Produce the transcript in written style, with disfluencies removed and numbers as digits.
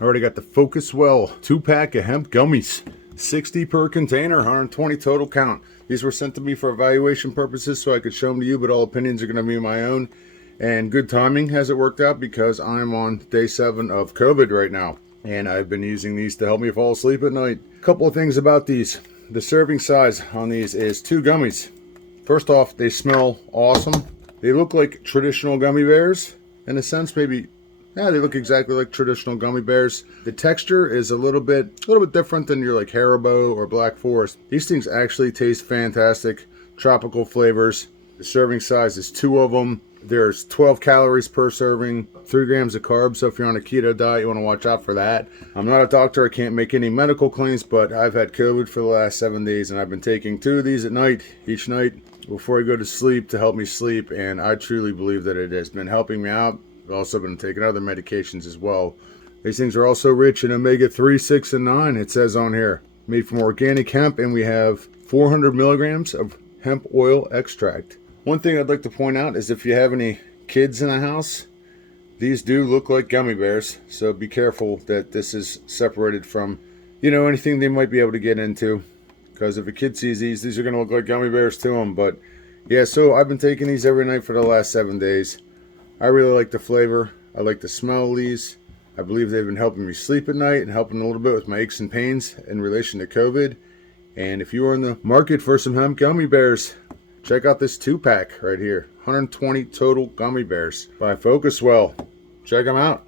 I already got the Focuswell 2-pack of hemp gummies. 60 per container, 120 total count. These were sent to me for evaluation purposes so I could show them to you, but all opinions are going to be my own. And good timing has it worked out because I'm on day 7 of COVID right now. And I've been using these to help me fall asleep at night. A couple of things about these. The serving size on these is 2 gummies. First off, they smell awesome. They look like traditional gummy bears in a sense, maybe. Yeah, they look exactly like traditional gummy bears. The texture is a little bit different than your like Haribo or Black Forest. These things actually taste fantastic. Tropical flavors. The serving size is 2 of them. There's 12 calories per serving, 3 grams of carbs. So if you're on a keto diet, you want to watch out for that. I'm not a doctor. I can't make any medical claims, but I've had COVID for the last 7 days, and I've been taking 2 of these at night, each night before I go to sleep to help me sleep. And I truly believe that it has been helping me out. I've also been taking other medications as well. These things are also rich in omega-3, 6, and 9, it says on here. Made from organic hemp, and we have 400 milligrams of hemp oil extract. One thing I'd like to point out is if you have any kids in the house, these do look like gummy bears. So be careful that this is separated from, anything they might be able to get into. Because if a kid sees these are going to look like gummy bears to them. But yeah, so I've been taking these every night for the last 7 days. I really like the flavor. I like the smell of these. I believe they've been helping me sleep at night and helping a little bit with my aches and pains in relation to COVID. And if you are in the market for some hemp gummy bears, check out this 2-pack right here. 120 total gummy bears by Focuswell. Check them out.